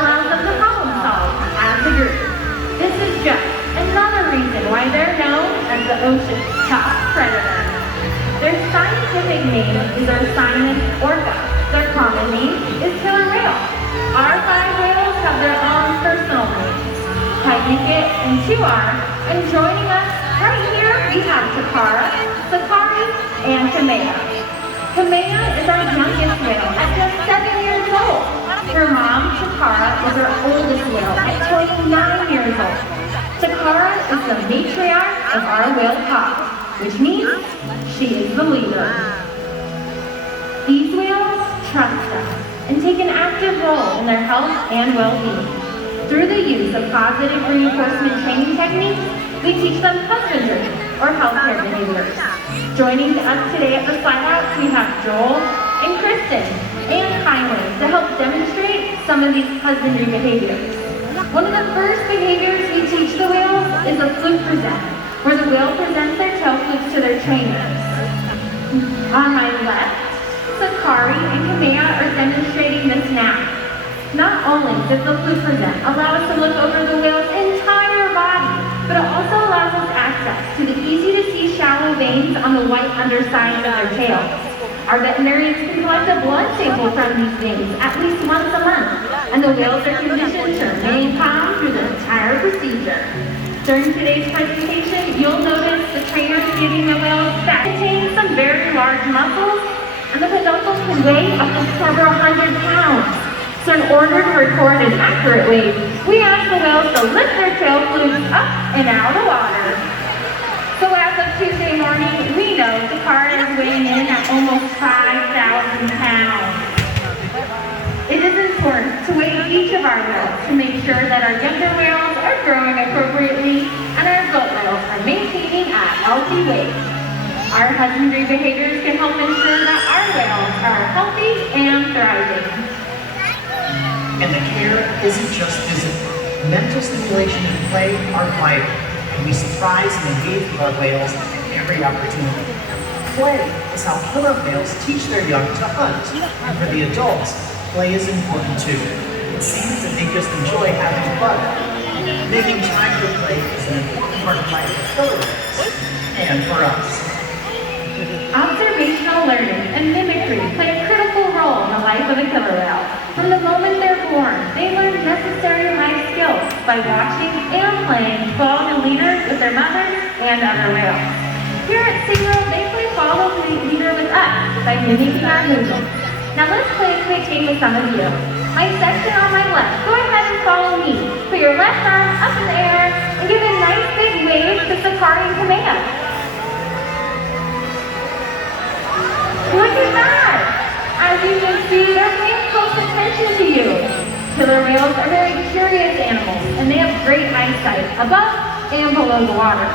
allows them to problem solve as a group. This is just another reason why they're known as the ocean's top predator. Their scientific name is Orcas orca. Their common name is killer whale. Our 5 whales have their own personal names, Kaike and Tuar, and joining us right here we have Takara, Sakari, and Kamea. Kamea is our youngest whale at just 7 years old. Her mom, Takara, is our oldest whale at 29 years old. Takara is the matriarch of our whale pod, which means she is the leader. These whales trust us and take an active role in their health and well-being. Through the use of positive reinforcement training techniques, we teach them husbandry or healthcare behaviors. Joining us today at the fly-out, we have Joel and Kristen and Kylie to help demonstrate some of these husbandry behaviors. One of the first behaviors we teach the whales is a fluke present, where the whale presents their tail flukes to their trainers. On my left, Sakari and Kamea are demonstrating this now. Not only does the fluke present allow us to look over the whale's entire body, but it also allows us access to the easy-to-see shallow veins on the white underside of their tails. Our veterinarians can collect a blood sample from these veins at least once a month, and the whales are conditioned to remain calm through the entire procedure. During today's presentation, you'll notice the trainers giving the whales that contain some very large muscles, and the peduncles can weigh up to several hundred pounds. So in order to record an accurate weight, we ask the whales to lift their tail flukes up and out of the water. So as of Tuesday morning, we know Takara is weighing in at almost 5,000 pounds. It is important to weigh each of our whales to make sure that our younger whales are growing appropriately and our adult whales are maintaining a healthy weight. Our husbandry behaviors can help ensure that our whales are healthy and thriving. And the care isn't just physical. Mental stimulation and play are vital, and we surprise and engage with our whales at every opportunity. Play is how killer whales teach their young to hunt, and for the adults, play is important too. It seems that they just enjoy having fun. Making time for play is an important part of life for killer whales, and for us. Observational learning and mimicry play a critical role in the life of a killer whale. From the moment they're born, they learn necessary life skills by watching and playing follow the leader with their mothers and other whales. Here at SeaWord, they play follow the leader with us by mimicking our movements. Now let's play a quick game with some of you. My section on my left, go ahead and follow me. Put your left arm up in the air and give a nice big wave to Sakari and Kamea. Look at that! As you can see, they're paying close attention to you. Killer whales are very curious animals, and they have great eyesight above and below the water.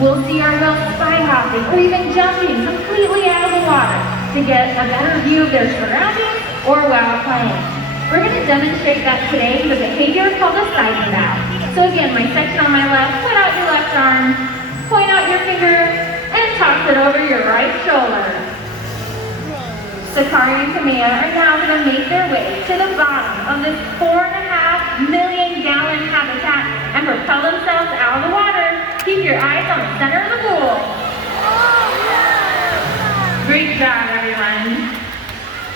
We'll see our whales spy hopping or even jumping completely out of the water to get a better view of their surroundings or while playing. We're going to demonstrate that today with a behavior called a siding bow. So again, my section on my left, put out your left arm, point out your finger, and toss it over your right shoulder. Sakari and Kamea are now going to make their way to the bottom of this 4.5 million gallon habitat and propel themselves out of the water. Keep your eyes on the center of the pool. Great job, everyone.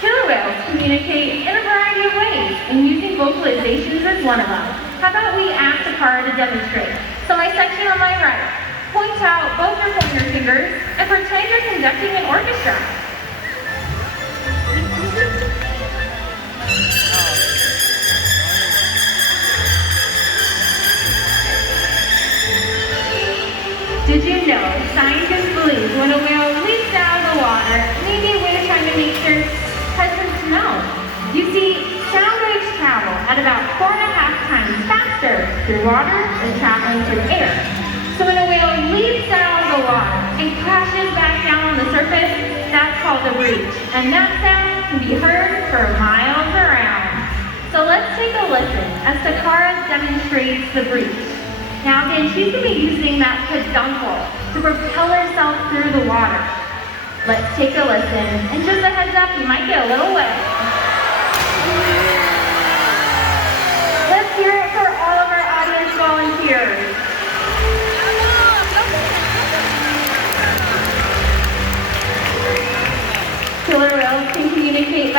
Killer whales communicate in a variety of ways, and using vocalizations is one of them. How about we ask Sakari to demonstrate? So my section on my right, point out both your pointer fingers and pretend you're conducting an orchestra. Did you know scientists believe when a whale leaps out of the water, maybe a way of trying to make their husbands know? You see, sound waves travel at about 4.5 times faster through water than traveling through air. So when a whale leaps out of the water and crashes back down on the surface, that's called a breach. And that sound can be heard for miles around. So let's take a listen as Sakara demonstrates the breach. Now again, she's going to be using that peduncle to propel herself through the water. Let's take a listen, and just a heads up, you might get a little wet.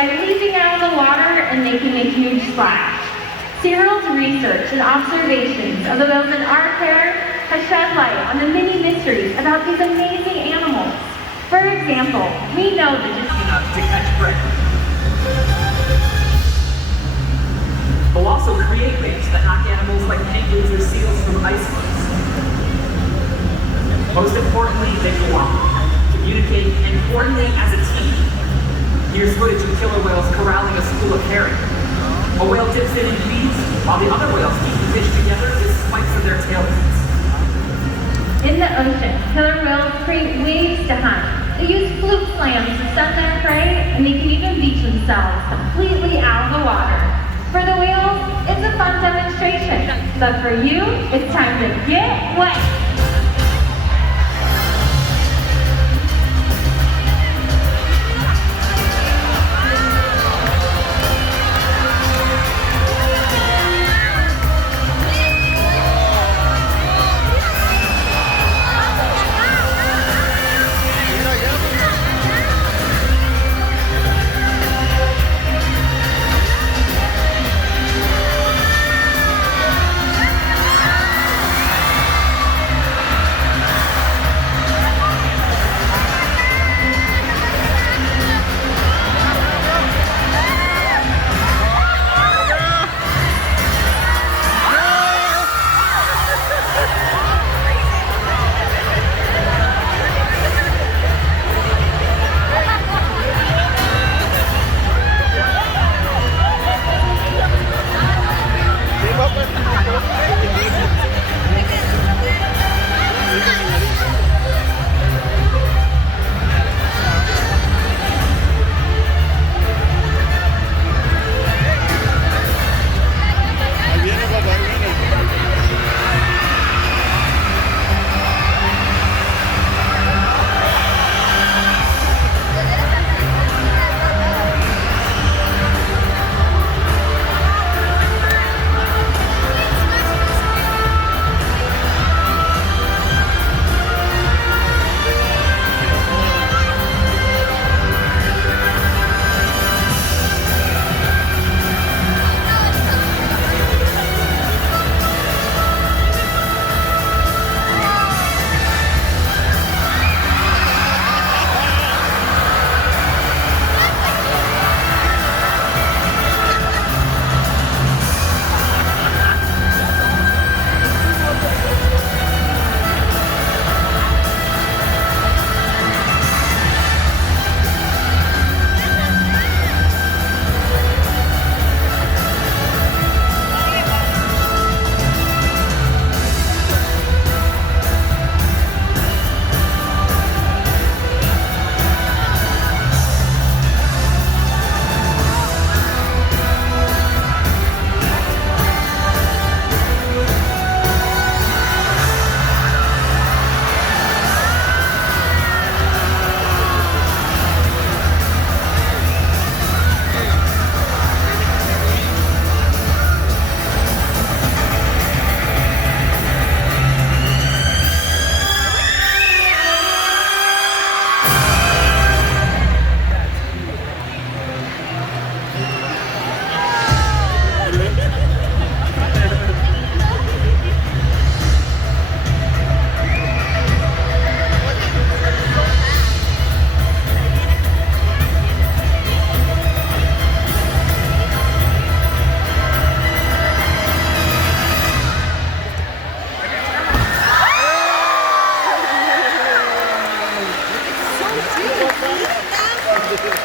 by leaping out of the water and making a huge splash. SeaWorld's research and observations of the whales in our care has shed light on the many mysteries about these amazing animals. For example, we know that just enough to catch prey. They'll also create waves that knock animals like penguins or seals from icebergs. Most importantly, they belong, communicate, and coordinate as a team. Here's footage of killer whales corralling a school of herring. A whale dips in and feeds, while the other whales eat the fish together with spikes of their tail fins. in the ocean, killer whales create waves to hunt. They use fluke slams to stun their prey, and they can even beach themselves completely out of the water. For the whales, it's a fun demonstration, but for you, it's time to get wet.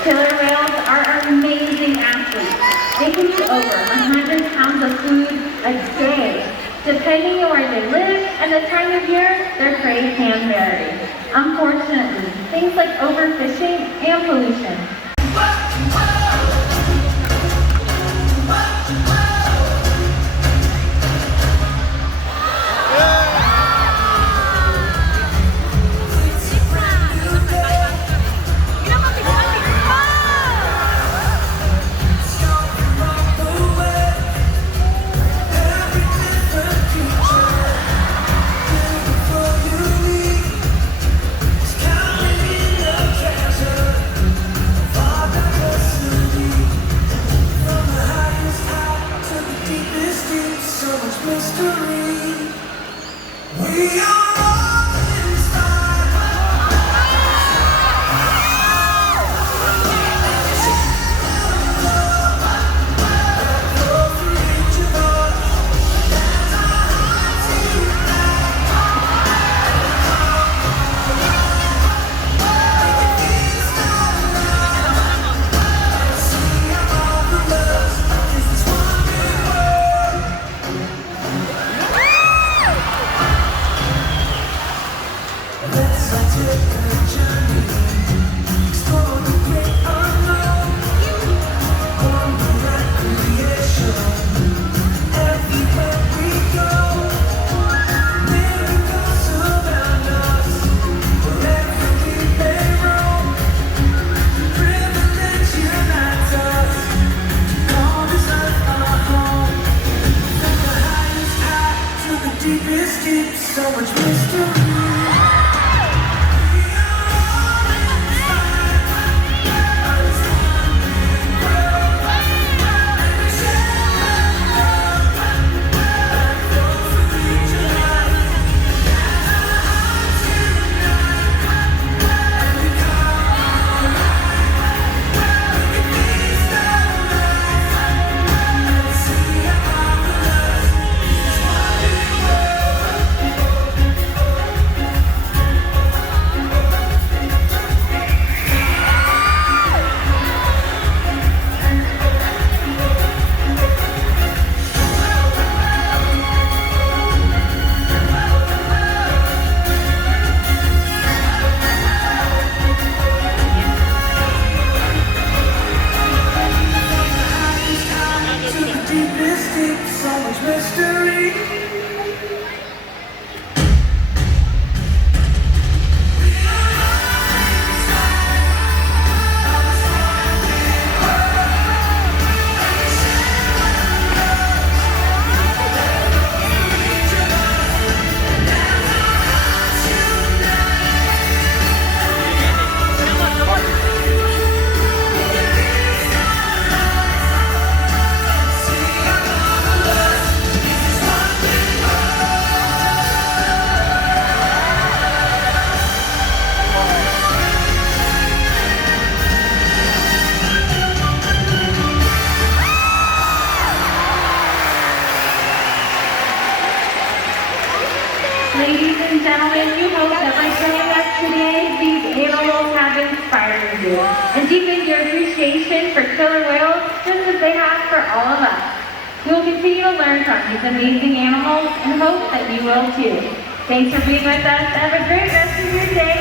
Killer whales are amazing athletes. They can eat over 100 pounds of food a day. Depending on where they live and the time of year, their prey can vary. Unfortunately, things like overfishing and pollution deepest deep, so much mystery. We are all inspired. Close to each other. As our hearts unite. Make it start. See how marvelous is this one big world. Let's take a journey, explore the great unknown. Wonder at creation, everywhere we go. Miracles surround us, wherever we may roam. Privilege unites us, call this earth our home. From the highest high to the deepest deep, so much mystery. Ladies and gentlemen, we hope that by showing us today, these animals have inspired you and deepened your appreciation for killer whales just as they have for all of us. We will continue to learn from these amazing animals and hope that you will too. Thanks for being with us. Have a great rest of your day.